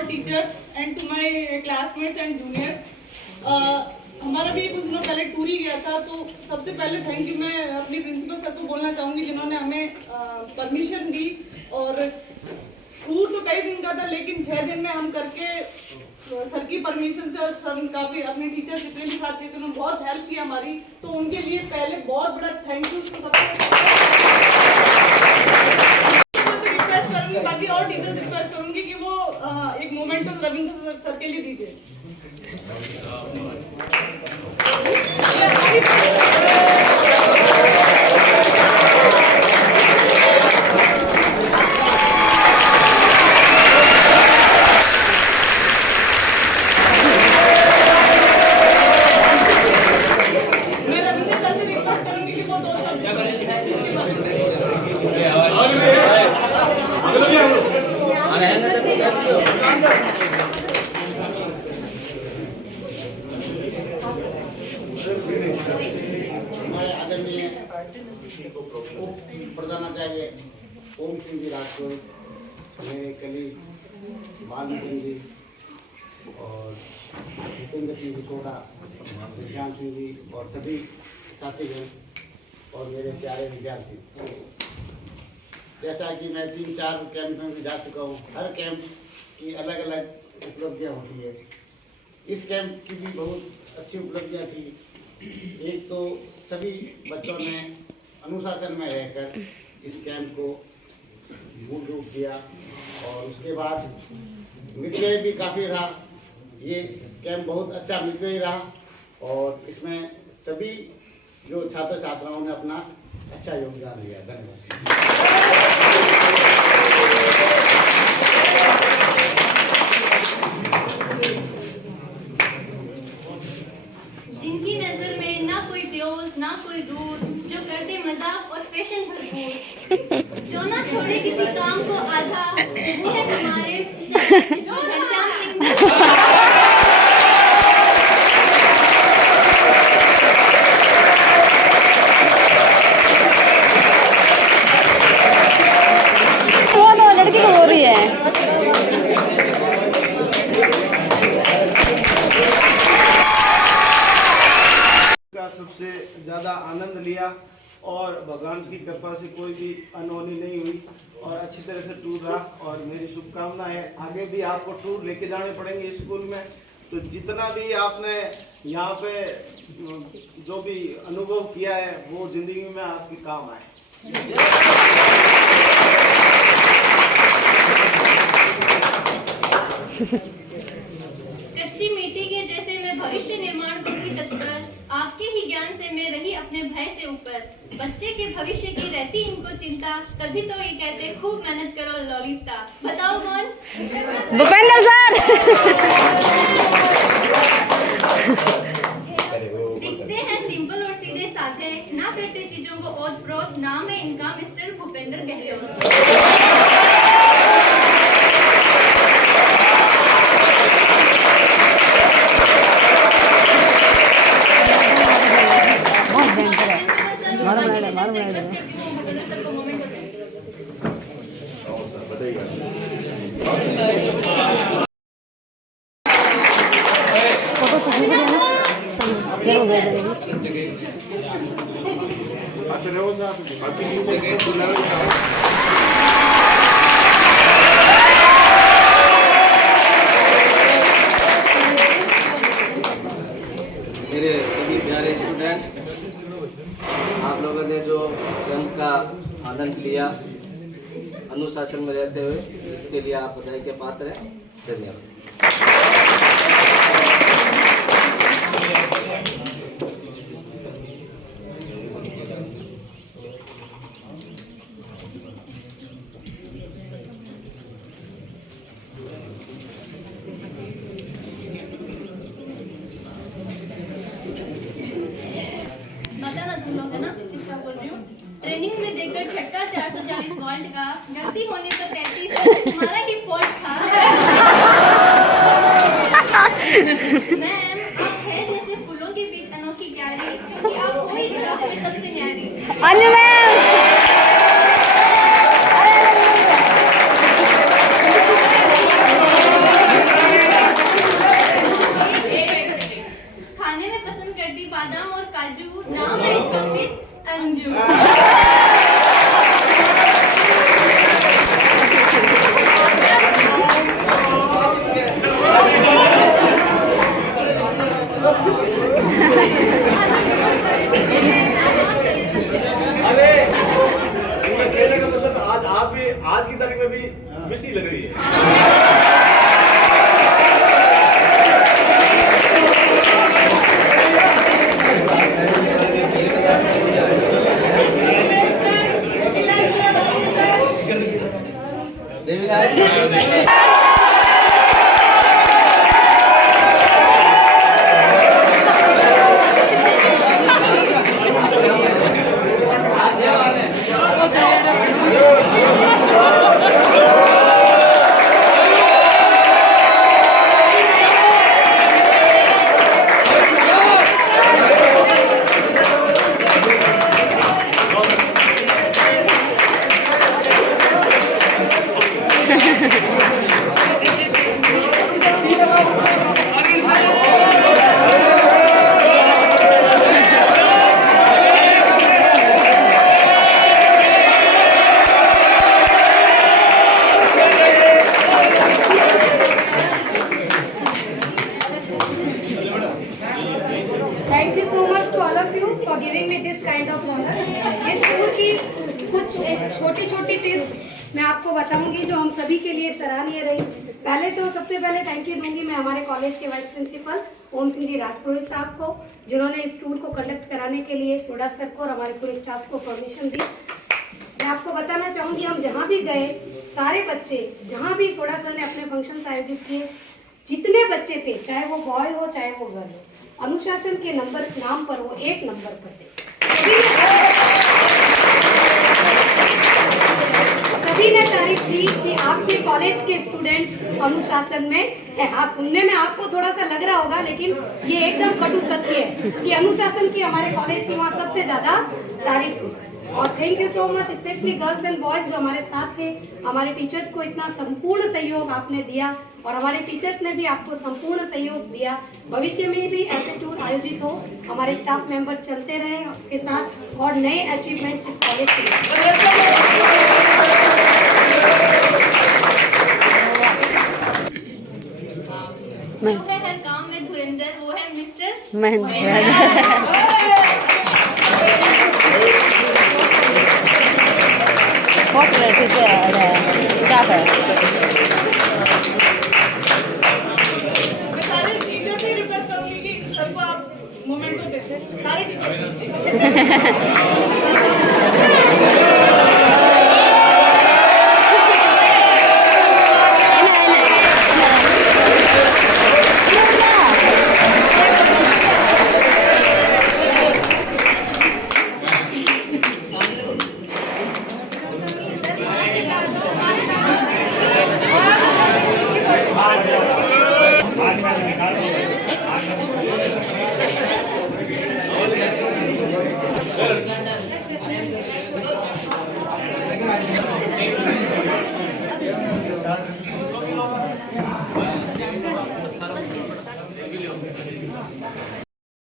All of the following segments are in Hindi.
all teachers and to my classmates and juniors. हमारा भी कुछ दिनों पहले टूर ही गया था, तो सबसे पहले थैंक यू मैं अपनी प्रिंसिपल सर को बोलना चाहूँगी जिन्होंने हमें परमिशन दी। और टूर तो कई दिन का था, लेकिन 6 दिन में हम करके सर की परमिशन से, और सर काफ़ी अपने टीचर जितने भी साथ थे उन्होंने बहुत हेल्प की हमारी, तो उनके लिए पहले बहुत बड़ा थैंक यू। रिक्वेस्ट करूँगी, बाकी और टीचर रिक्वेस्ट करूँगी कि वो एक मोमेंट तो रविंद्र सर के लिए दीजिए। प्रधानाचार्य ओम सिंह जी राठौर, मेरे कलीग मालवीन जी और जितेंद्र सिंह जी छोटा, विज्ञान सिंह जी और सभी साथीगण और मेरे प्यारे विद्यार्थी, जैसा कि मैं 3-4 कैंप में भी जा चुका हूँ, हर कैंप की अलग अलग उपलब्धियाँ होती है। इस कैंप की भी बहुत अच्छी उपलब्धियाँ थी। एक तो सभी बच्चों ने अनुशासन में रहकर इस कैंप को मूल रूप दिया, और उसके बाद मितव्यय भी काफ़ी रहा। ये कैंप बहुत अच्छा मितव्यय रहा, और इसमें सभी जो छात्र छात्राओं ने अपना अच्छा योगदान दिया। धन्यवाद। जिनकी नजर में ना कोई क्लोज ना कोई दूर, जो करते मजाक और फैशन भरपूर, जो ना छोड़े किसी काम को आधा, वो है हमारे घनश्याम सिंह जी। वो तो लड़की को बोल रही है। सबसे ज़्यादा आनंद लिया, और भगवान की कृपा से कोई भी अनहोनी नहीं हुई, और अच्छी तरह से टूर रहा। और मेरी शुभकामना है आगे भी आपको टूर लेके जाने पड़ेंगे स्कूल में, तो जितना भी आपने यहाँ पे जो भी अनुभव किया है वो ज़िंदगी में आपके काम आए। कच्ची मिट्टी के जैसे मैं भविष्य निर्माण को भी तत्पर, आपके ही ज्ञान से मैं रही अपने भय से ऊपर। बच्चे के भविष्य की रहती इनको चिंता, तभी तो ये कहते खूब मेहनत करो ललिता। बताओ कौन? भूपेंद्र सर। दिखते हैं सिंपल और सीधे साधे, ना करते चीजों को ओत प्रोत, नाम है इनका मिस्टर भूपेंद्र गहलोत। मेरे सभी प्यारे स्टूडेंट, आप लोगों ने जो कैंप का आनंद लिया अनुशासन में रहते हुए, इसके लिए आप बधाई के पात्र हैं। धन्यवाद। ट्रेनिंग में देखकर झटका 440 वोल्ट का, गलती होने तो 33, तुम्हारा ही फॉल्ट था। मैम, आप हैं जैसे फूलों के बीच अनोखी क्यारी, क्योंकि आप कोई स्टाफ में सबसे न्यारी। तारीख में भी मिस ही लग रही है। Thank you so much to all of you for giving me this kind of honor. ये स्कूल की कुछ छोटी छोटी टिप्स मैं आपको बताऊंगी जो हम सभी के लिए सराहनीय रही। पहले तो सबसे पहले थैंक यू दूंगी मैं हमारे कॉलेज के वाइस प्रिंसिपल ओम सिंह जी राजपुरोहित साहब को, जिन्होंने इस टूर को कंडक्ट कराने के लिए सोडा सर को और हमारे पूरे स्टाफ को परमिशन दी। मैं आपको बताना चाहूँगी हम जहाँ भी गए सारे बच्चे, जहाँ भी सोडा सर ने अपने फंक्शन आयोजित किए, जितने बच्चे थे चाहे वो बॉय हो चाहे वो गर्ल हो, अनुशासन के नंबर नाम पर वो 1 नंबर पर थे। सभी ने तारीफ की कि आपके कॉलेज के स्टूडेंट्स अनुशासन में है। हाँ, सुनने में आपको थोड़ा सा लग रहा होगा लेकिन ये एकदम कटु सत्य है कि अनुशासन की हमारे कॉलेज की वहाँ सबसे ज्यादा तारीफ हुई। और thank you so much specially girls and boys जो हमारे साथ थे। हमारे टीचर्स को इतना संपूर्ण सहयोग आपने दिया और हमारे टीचर्स ने भी आपको संपूर्ण सहयोग दिया। भविष्य में भी ऐसे टूर आयोजित हो, हमारे स्टाफ मेंबर्स चलते रहे आपके साथ और नए अचीवमेंट्स इस कॉलेज के जो है हर काम में धुरंधर, वो है मिस्टर महेंद्र। What staff है? मैं सारे टीचर से रिक्वेस्ट करूंगी कि सर को आप मोमेंटो देते, सारे टीचर।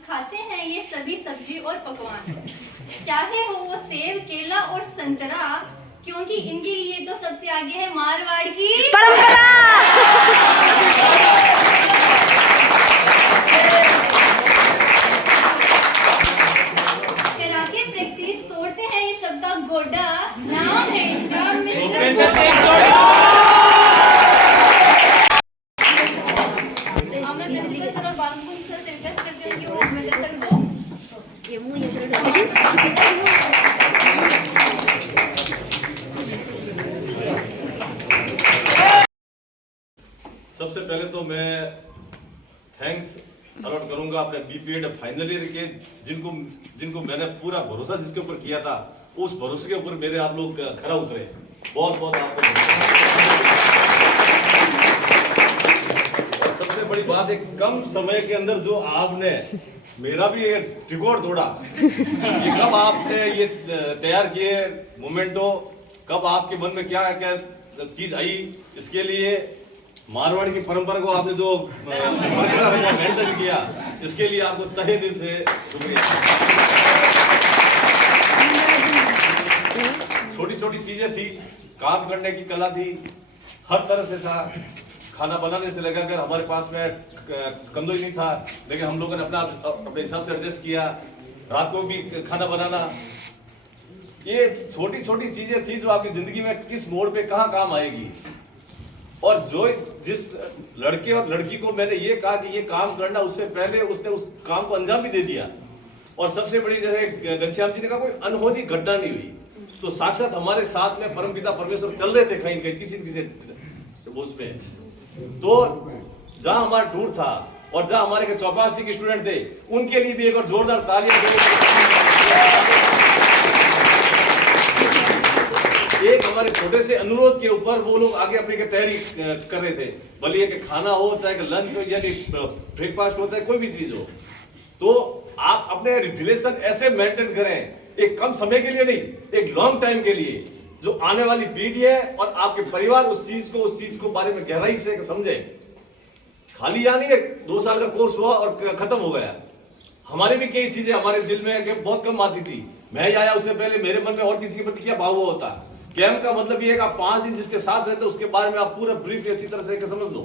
खाते हैं ये सभी सब्जी और पकवान, चाहे हो वो सेब, केला और संतरा, क्योंकि इनके लिए तो सबसे आगे है मारवाड़ की परंपरा। कला के प्रैक्टिस तोड़ते हैं ये सबका गोडा, नाम है इनका मिस्टर सर और बाबू सर से रिक्वेस्ट करते हैं कि वो सर को सबसे पहले तो मैं थैंक्स अलॉट करूंगा अपने बीपीएड फाइनल ईयर के जिनको मैंने पूरा भरोसा जिसके ऊपर किया था, उस भरोसे के ऊपर मेरे आप लोग खरा उतरे। बहुत बहुत आपको सबसे बड़ी बात है कम समय के अंदर जो आपने मेरा भी एक रिकॉर्ड तोड़ा। ये कब आपने ये तैयार किए मोमेंटो, कब आपके मन में क्या क्या चीज आई, इसके लिए मारवाड़ की परंपरा को आपने जो मेंटेन किया, इसके लिए आपको तहे दिल से शुक्रिया। छोटी छोटी चीजें थी, काम करने की कला थी, हर तरह से था, खाना बनाने से लेकर कर हमारे पास में कंदोई नहीं था, लेकिन हम लोगों ने अपने हिसाब से एडजस्ट किया। रात को भी खाना बनाना, ये छोटी छोटी चीजें थी जो आपकी जिंदगी में किस मोड़ पे कहाँ काम आएगी। और जो जिस लड़के और लड़की को मैंने ये कहा कि ये काम करना, उससे पहले उसने उस काम को अंजाम भी दे दिया। और सबसे बड़ी जैसे घनश्याम जी ने कहा, कोई अनहोनी घटना नहीं हुई, तो साक्षात हमारे साथ में परमपिता परमेश्वर चल रहे थे कहीं कहीं किसी न किसी उसमें। तो जहां हमारा टूर था और जहां हमारे के चौपासी के स्टूडेंट थे, उनके लिए भी एक और जोरदार तालियां। एक हमारे छोटे से अनुरोध के ऊपर वो लोग आगे अपनी तैयारी कर रहे थे, भले ये कि खाना हो, चाहे लंच हो, यानी ब्रेकफास्ट हो, चाहे कोई भी चीज हो। तो आप अपने रिलेशन ऐसे मेंटेन करें, एक कम समय के लिए नहीं, एक लॉन्ग टाइम के लिए, जो आने वाली पीढ़ी है और आपके परिवार उस चीज को बारे में गहराई से समझे। खाली या नहीं 2 साल का कोर्स हुआ और खत्म हो गया। हमारे भी कई चीजें हमारे दिल में बहुत कम आती थी। मैं आया उससे पहले मेरे मन में और किसी के प्रति क्या भाव होता। कैंप का मतलब ये है कि आप 5 दिन जिसके साथ रहते उसके बारे में आप पूरा ब्रीफ अच्छी तरह से समझ लो।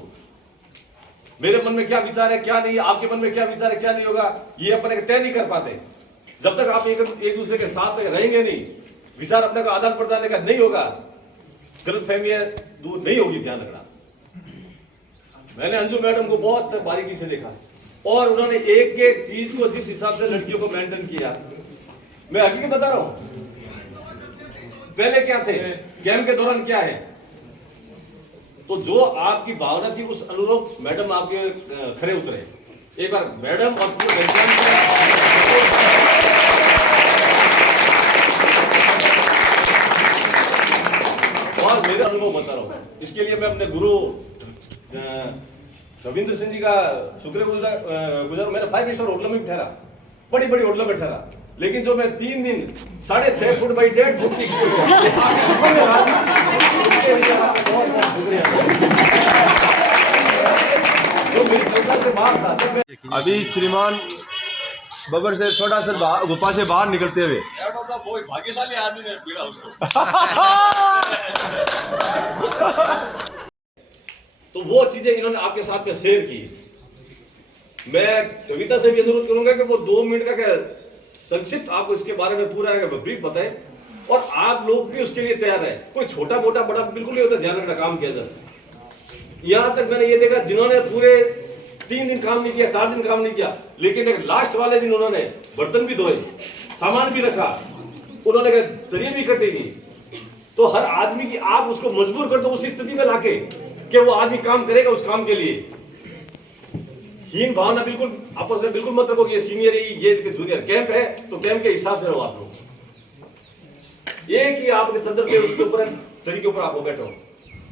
मेरे मन में क्या विचार है, क्या नहीं है, आपके मन में क्या विचार है, क्या नहीं होगा, ये अपने तय नहीं कर पाते। जब तक आप एक दूसरे के साथ रहेंगे नहीं, विचार अपने का आदान प्रदान का नहीं होगा, गलतफहमियां दूर नहीं होगी। ध्यान रखना। मैंने अंजू मैडम को बहुत बारीकी से देखा और उन्होंने एक एक चीज को जिस हिसाब से लड़कियों को मेंटेन किया, मैं हकीकत बता रहा हूं। पहले क्या थे, कैंप के दौरान क्या है, तो जो आपकी भावना थी उस अनुरूप मैडम आपके खरे उतरे। एक बार मैडम और पूरे और मेरा अनुभव बता रहा हूँ। इसके लिए मैं अपने गुरु रविंद्र सिंह जी का शुक्रगुजार। मैंने 5 स्टार होटल में ठहरा, बड़ी बड़ी होटल में ठहरा, लेकिन जो मैं 3 दिन 6.5 फुट बाई 1.5 फुट की जो मेरी कल्पना से बाहर था। अभी श्रीमान बबर से छोटा सा गुफा से बाहर निकलते हुए भाग्यशाली आदमी ने पीड़ा उसको। तो वो चीजें इन्होंने आपके साथ में शेयर की। मैं कविता से भी अनुरोध करूंगा कि वो 2 मिनट का संक्षिप्त आपको इसके बारे में पूरा ब्रीफ बताए और आप लोग भी उसके लिए तैयार है। कोई छोटा मोटा बड़ा बिल्कुल नहीं होता ध्यान रखना काम के अंदर। यहां तक मैंने ये देखा जिन्होंने पूरे 3 दिन काम नहीं किया, 4 दिन काम नहीं किया, लेकिन एक लास्ट वाले दिन उन्होंने बर्तन भी धोए, सामान भी रखा, उन्होंने दरिया भी कटी नहीं। तो हर आदमी की आप उसको मजबूर कर दो उस स्थिति में लाके कि वो आदमी काम करेगा उस काम के लिए। हीन भावना बिल्कुल आपस में बिल्कुल मत रखो कि ये सीनियर है, ये जूनियर। कैंप है तो कैंप के हिसाब से रहो आप लोग। एक ही आपके चंद्र पे उसके ऊपर तरीके ऊपर आपको बैठो।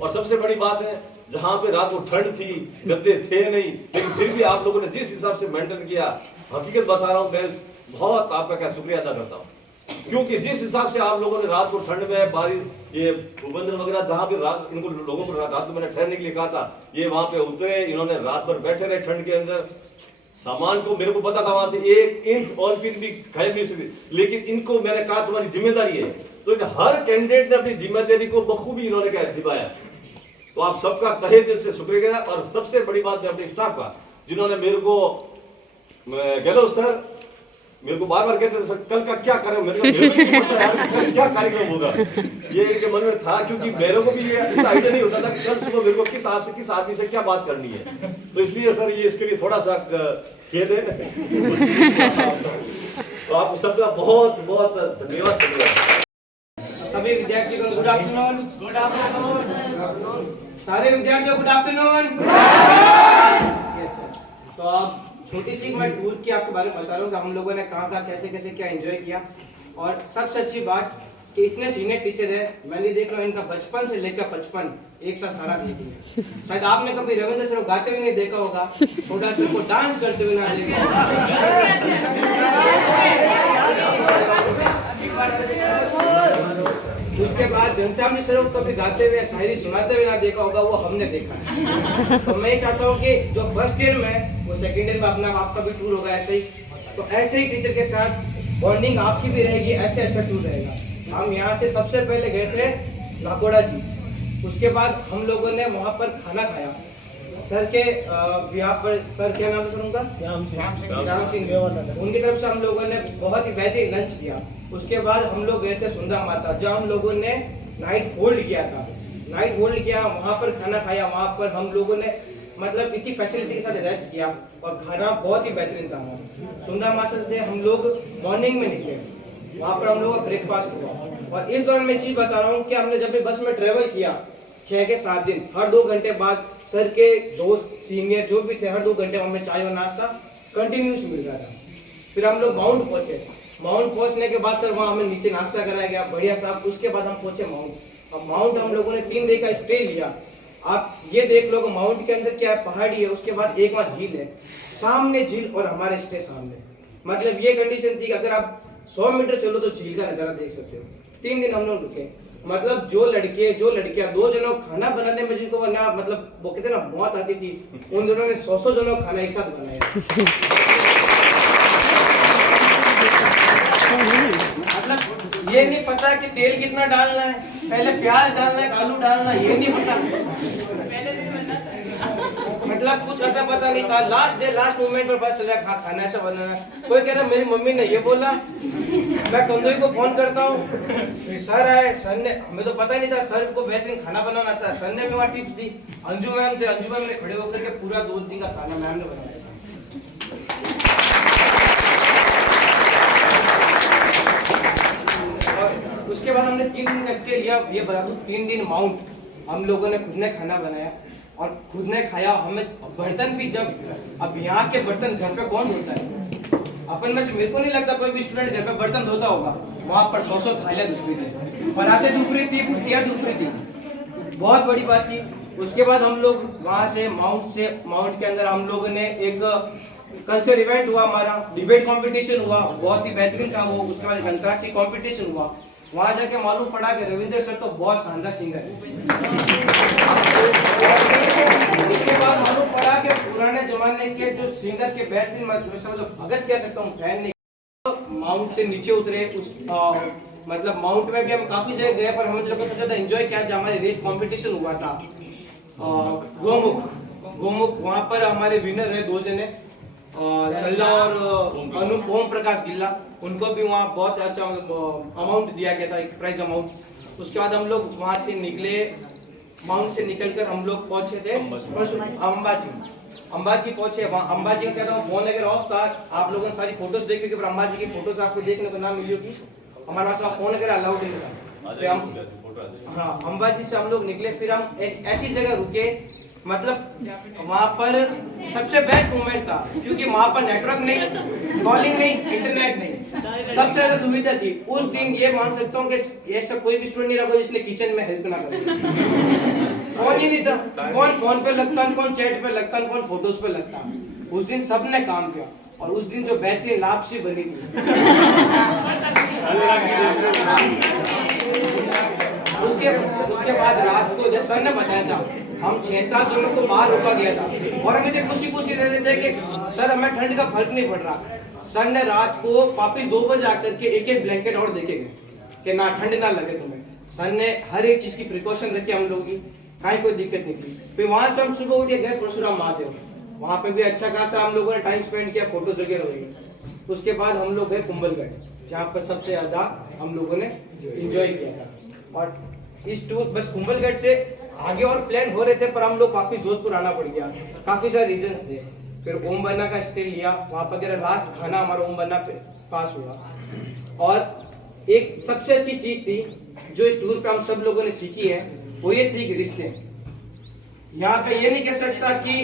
और सबसे बड़ी बात है, जहां पे रात को ठंड थी, गद्दे थे नहीं, लेकिन फिर भी आप लोगों ने जिस हिसाब से मेंटेन किया, हकीकत बता रहा हूं, मैं बहुत आपका क्या शुक्रिया अदा करता हूं। क्योंकि जिस हिसाब से आप लोगों ने रात को ठंड में बारिश, ये भूबंदर वगैरह जहां भी रात इनको लोगों को रात में मैंने ठहरने के लिए कहा था, ये वहां पे उतरे, इन्होंने रात भर बैठे रहे ठंड के अंदर। सामान को मेरे को पता था वहां से 1 इंच और फिर भी खाई नहीं सकती, लेकिन इनको मैंने कहा तुम्हारी जिम्मेदारी है। तो हर कैंडिडेट ने अपनी जिम्मेदारी को बखूबी इन्होंने क्या निभाया। तो आप सबका तहे दिल से शुक्रिया। और सबसे बड़ी बात है अपने स्टाफ का, जिन्होंने मेरे को गहलोत सर मेरे को बार बार कहते थे कल का क्या करें, मेरे को कल क्या कार्यक्रम होगा, ये इनके मन में था। क्योंकि मेरे को भी ये आइडिया नहीं होता था कि कल सुबह मेरे को किस आदमी से क्या बात करनी है। तो इसलिए सर ये इसके लिए थोड़ा सा खेद है। तो आप सबका बहुत बहुत धन्यवाद। सभी विद्यार्थियों को गुड आफ्टरनून। गुड आफ्टरनून सारे विद्यार्थियों गुड आफ्टरनून। तो आप छोटी सी मैं टूर की आपके बारे में बता रहा हूँ कि हम लोगों ने कहाँ कहाँ कैसे कैसे क्या एंजॉय किया। और सबसे अच्छी बात कि इतने सीनियर टीचर है, मैंने देख रहा हूँ इनका बचपन से लेकर 55 एक साथ सारा देख लिया। शायद आपने कभी रविंद्र सर को गाते हुए नहीं देखा होगा, छोटा सर को डांस करते हुए ना देखा। उसके बाद घनश्याम जी सर को कभी गाते हुए शायरी सुनाते हुए ना देखा होगा, वो हमने देखा। तो मैं चाहता हूँ कि जो फर्स्ट ईयर में वो सेकेंड ईयर में अपना आपका भी टूर होगा ऐसे ही, तो ऐसे ही टीचर के साथ बॉन्डिंग आपकी भी रहेगी, ऐसे अच्छा टूर रहेगा। हम यहाँ से सबसे पहले गए थे लाकोड़ा जी, उसके बाद हम लोगों ने वहाँ पर खाना खाया, सर के बिहाफ पर, सर क्या नाम है सर उनका? श्याम सिंह देवानंद, उनकी तरफ से हम लोगों ने बहुत ही बेहतरीन लंच किया। उसके बाद हम लोग गए थे सुंदर माता, जहाँ हम लोगों ने नाइट होल्ड किया था। नाइट होल्ड किया, वहाँ पर खाना खाया, वहाँ पर हम लोगों ने मतलब इतनी फैसिलिटी के साथ रेस्ट किया और खाना बहुत ही बेहतरीन था। सुंदर माता से हम लोग मॉर्निंग में निकले, वहाँ पर हम लोग का ब्रेकफास्ट हुआ। और इस दौरान मैं चीज बता रहा हूँ कि हमने जब भी बस में ट्रेवल किया 6 के 7 दिन, हर 2 घंटे बाद सर के दोस्त सीनियर जो भी थे, हर 2 घंटे हमें चाय और नाश्ता कंटिन्यूस मिल रहा था। फिर हम लोग माउंट पहुंचे, माउंट पहुंचने के बाद सर वहाँ हमें नीचे नाश्ता कराया गया बढ़िया साहब। उसके बाद हम पहुंचे माउंट। अब माउंट हम लोगों ने 3 दिन का स्टे लिया। आप ये देख लो माउंट के अंदर क्या है, पहाड़ी है, उसके बाद एक वहाँ झील है, सामने झील और हमारे स्टे सामने। मतलब ये कंडीशन थी कि अगर आप 100 मीटर चलो तो झील का नजारा देख सकते हो। 3 दिन हम लोग रुके। मतलब जो लड़कियां 2 जनों खाना बनाने में जिनको बना मतलब वो कहते ना मौत आती थी, उन दोनों ने 100 जनों खाना एक साथ बनाया। मतलब ये नहीं पता कि तेल कितना डालना है, पहले प्याज डालना है, आलू डालना है, ये नहीं पता। मतलब कुछ अता पता नहीं था। लास्ट मोमेंट पर पता चल रहा है खाना ऐसा बनाना। कोई कह रहा मेरी मम्मी ने ये बोला, मैं कंदोई को फोन करता हूँ, सर आए, सर ने, हमें तो पता ही नहीं था सर को बेहतरीन खाना बनाना आता है। सर ने भी वहाँ टिप्स दी। अंजू मैम थे, अंजू मैम ने खड़े होकर के पूरा 2 दिन का खाना मैम ने बनाया। उसके बाद हमने 3 दिन का स्टे लिया। ये बता दूं 3 दिन माउंट हम लोगों ने खुद ने खाना बनाया और खुद ने खाया। हमें बर्तन भी, जब अब यहाँ के बर्तन घर पे कौन धोता है? अपन में से मेरे को नहीं लगता कोई भी स्टूडेंट घर पे बर्तन धोता होगा। वहाँ पर 100 थालियां दूसरी थी, पराठे दूसरी थी, भुजिया दूसरी थी, बहुत बड़ी बात थी। उसके बाद हम लोग वहाँ से माउंट के अंदर हम लोगों ने एक कल्चर इवेंट हुआ, हमारा डिबेट कंपटीशन हुआ, बहुत ही बेहतरीन था वो। उसके बाद अंतर्राष्ट्रीय कंपटीशन हुआ। वहाँ जाके मालूम पड़ा कि रविंद्र सर तो बहुत शानदार सिंगर है। उसके बाद मालूम पड़ा कि पुराने जमाने के जो सिंगर के बेहतरीन मतलब भगत कह सकता हूँ, फैन नहीं। माउंट से नीचे उतरे, उस मतलब माउंट में भी हम काफी जगह गए, पर हमें सबसे ज्यादा एंजॉय किया जब हमारे रेस कंपटीशन हुआ था गोमुख। वहाँ पर हमारे विनर रहे 2 जने, सल्ला और ओम प्रकाश गिल्ला। उनको भी वहाँ बहुत अच्छा अमाउंट दिया गया था, एक प्राइज अमाउंट। उसके बाद हम लोग वहाँ से निकले, माउंट से निकलकर हम लोग पहुंचे थे अंबाजी पहुंचे। वहाँ अंबाजी का कहता हूँ फोन अगर ऑफ था, आप लोगों ने सारी फोटोज देखी होगी, पर अंबाजी की फोटोज आपको देखने को ना मिली होगी। हमारे पास फोन अगर अलाउड नहीं था। हाँ, अंबाजी से हम लोग निकले, फिर हम ऐसी जगह रुके, मतलब वहाँ पर सबसे बेस्ट मोमेंट था, क्योंकि वहाँ पर नेटवर्क नहीं, कॉलिंग नहीं, इंटरनेट नहीं, सबसे ज्यादा दुविधा थी। उस दिन ये मान सकता हूँ कि ऐसा कोई भी स्टूडेंट नहीं रहा जिसने किचन में हेल्प ना करे। कौन ही नहीं था, कौन फोन पे लगता, कौन चैट पे लगता, कौन फोटोज पे लगता। उस दिन सबने काम किया और उस दिन जो बेहतरीन लापसी बनी थी। उसके बाद रात को जैसे सर ने बताया था, हम 6-7 जनों को बाहर रोका गया था और हम इतने खुशी रह रहे थे कि सर हमें ठंड का फर्क नहीं पड़ रहा। सर ने रात को वापिस 2 बजे आकर के एक ब्लैंकेट और देके गए कि ना ठंड ना लगे तुम्हें। सर ने हर एक चीज की प्रिकॉशन रखी हम लोगों की, कहीं कोई दिक्कत नहीं थी। फिर वहां से हम सुबह उठे गए परशुराम महादेव, वहां पे भी अच्छा खासा हम लोगों ने टाइम स्पेंड किया, फोटोज वगैरह हुई। उसके बाद हम लोग गए कुंभलगढ़, जहाँ पर सबसे ज्यादा हम लोगों ने एंजॉय किया था। और इस टूर बस कुंभलगढ़ से आगे और प्लान हो रहे थे, पर हम लोग वापिस जोधपुर आना पड़ गया, काफी सारे रीजंस थे। फिर ओम बन्ना का स्टे लिया, वहाँ पर लास्ट खाना हमारा ओम बन्ना पे पास हुआ। और एक सबसे अच्छी चीज थी जो इस टूर पे हम सब लोगों ने सीखी है, वो ये थी कि रिश्ते। यहाँ पे ये नहीं कह सकता कि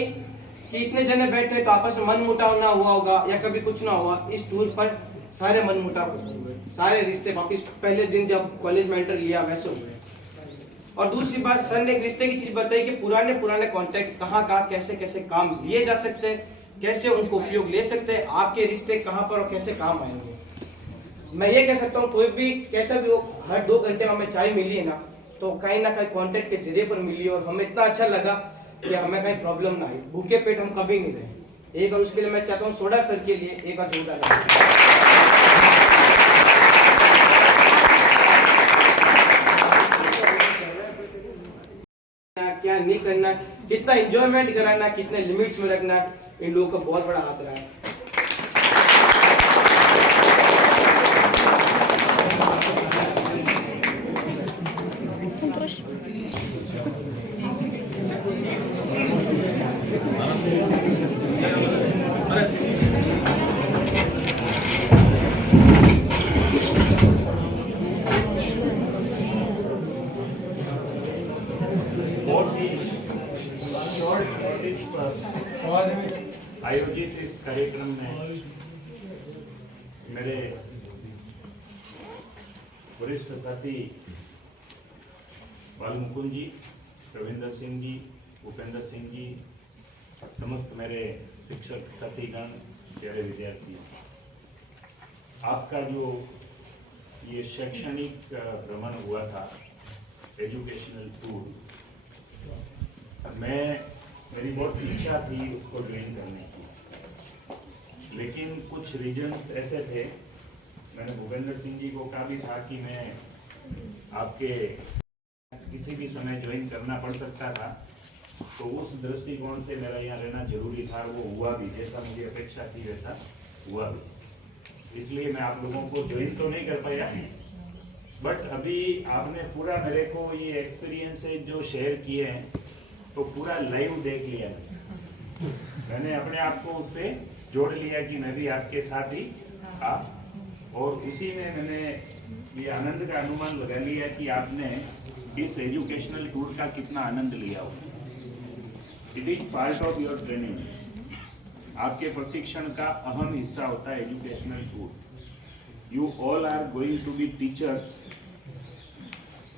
इतने जने बैठे तो आपस में मन मुटाव ना हुआ होगा या कभी कुछ ना हुआ। इस टूर पर सारे मन मुटाव हुए, सारे रिश्ते वापिस पहले दिन जब कॉलेज में एंटर लिया वैसे हुए। और दूसरी बात, सर ने एक रिश्ते की चीज बताई कि पुराने कॉन्टेक्ट कहाँ कैसे कैसे काम लिए जा सकते हैं, कैसे उनको उपयोग ले सकते हैं, आपके रिश्ते कहाँ पर और कैसे काम आएंगे। मैं ये कह सकता हूँ कोई भी कैसा भी हो, हर 2 घंटे में हमें चाय मिली है ना, तो कहीं ना कहीं कॉन्टेक्ट के जरिए पर मिली और हमें इतना अच्छा लगा कि हमें कहीं प्रॉब्लम ना आई, भूखे पेट हम कभी नहीं रहे। एक और उसके लिए मैं चाहता हूँ सोडा सर के लिए एक और जोरदार क्या नहीं करना, कितना एंजॉयमेंट कराना, कितने लिमिट्स में रखना, इन लोगों का बहुत बड़ा हाथ रहा है। आयोजित इस कार्यक्रम में मेरे वरिष्ठ साथी बालमुकुंद जी, रविंदर सिंह जी, भूपेंद्र सिंह जी, समस्त मेरे शिक्षक साथीगण, प्यारे विद्यार्थी, आपका जो ये शैक्षणिक भ्रमण हुआ था, एजुकेशनल टूर, मेरी बहुत इच्छा थी उसको ज्वाइन करने की, लेकिन कुछ रीजन्स ऐसे थे, मैंने भूपेंद्र सिंह जी को कहा भी था कि मैं आपके किसी भी समय ज्वाइन करना पड़ सकता था, तो उस दृष्टिकोण से मेरा यहाँ रहना जरूरी था, वो हुआ भी, जैसा मुझे अपेक्षा थी वैसा हुआ भी। इसलिए मैं आप लोगों को ज्वाइन तो नहीं कर पाया, बट अभी आपने पूरा मेरे को ये एक्सपीरियंस जो शेयर किए हैं तो पूरा लाइव देख लिया, मैंने अपने आप को उससे जोड़ लिया कि मैं भी आपके साथ ही था, और उसी में मैंने ये आनंद का अनुमान लगा लिया कि आपने इस एजुकेशनल टूर का कितना आनंद लिया हो। It is part of your training, आपके प्रशिक्षण का अहम हिस्सा होता है educational tour. You all are going to be teachers.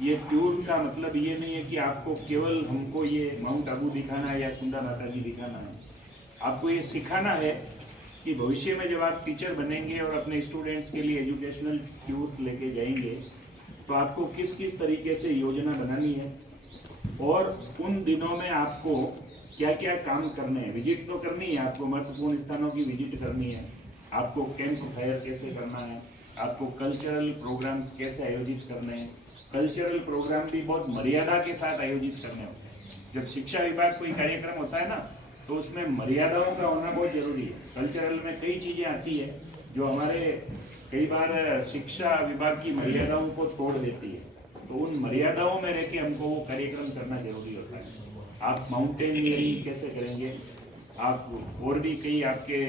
ये टूर का मतलब ये नहीं है कि आपको केवल हमको ये माउंट आबू दिखाना है या सुंदर माता जी दिखाना है, आपको ये सिखाना है कि भविष्य में जब आप टीचर बनेंगे और अपने स्टूडेंट्स के लिए एजुकेशनल टूर्स लेके जाएंगे तो आपको किस किस तरीके से योजना बनानी है, और उन दिनों में आपको क्या क्या काम करने हैं। विजिट तो करनी है, आपको महत्वपूर्ण स्थानों की विजिट करनी है, आपको कैंप फायर कैसे करना है, आपको कल्चरल प्रोग्राम्स कैसे आयोजित करने हैं। कल्चरल प्रोग्राम भी बहुत मर्यादा के साथ आयोजित करने होते हैं। जब शिक्षा विभाग कोई कार्यक्रम होता है ना, तो उसमें मर्यादाओं का होना बहुत जरूरी है। कल्चरल में कई चीजें आती है जो हमारे कई बार शिक्षा विभाग की मर्यादाओं को तोड़ देती है, तो उन मर्यादाओं में रह के हमको वो कार्यक्रम करना जरूरी होता है। आप माउंटेनियरिंग कैसे करेंगे, आप और भी कई आपके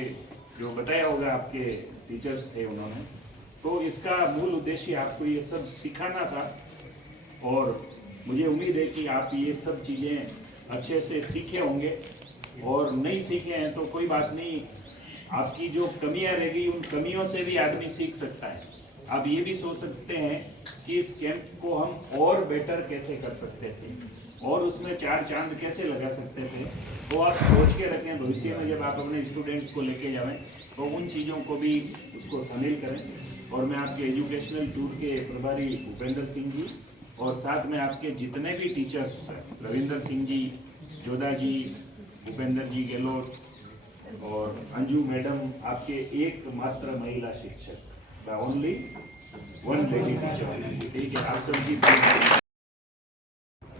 जो बताया होगा आपके टीचर्स थे उन्होंने, तो इसका मूल उद्देश्य आपको ये सब सिखाना था, और मुझे उम्मीद है कि आप ये सब चीज़ें अच्छे से सीखे होंगे, और नहीं सीखे हैं तो कोई बात नहीं, आपकी जो कमियां रहेगी उन कमियों से भी आदमी सीख सकता है। आप ये भी सोच सकते हैं कि इस कैंप को हम और बेटर कैसे कर सकते थे और उसमें चार चांद कैसे लगा सकते थे, वो आप सोच के रखें। भविष्य में जब आप अपने स्टूडेंट्स को लेके जाएं तो उन चीज़ों को भी उसको शामिल करें। और मैं आपके एजुकेशनल टूर के प्रभारी भूपेंद्र सिंह जी और साथ में आपके जितने भी टीचर्स, रविंदर सिंह जी, जोधा जी, भूपेंद्र जी गहलोत और अंजू मैडम, आपके एकमात्र महिला शिक्षक, the only one lady teacher, ठीक है। आप सबकी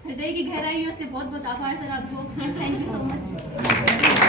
हृदय की गहराइयों से बहुत बहुत आभार सर आपको। Thank you so much.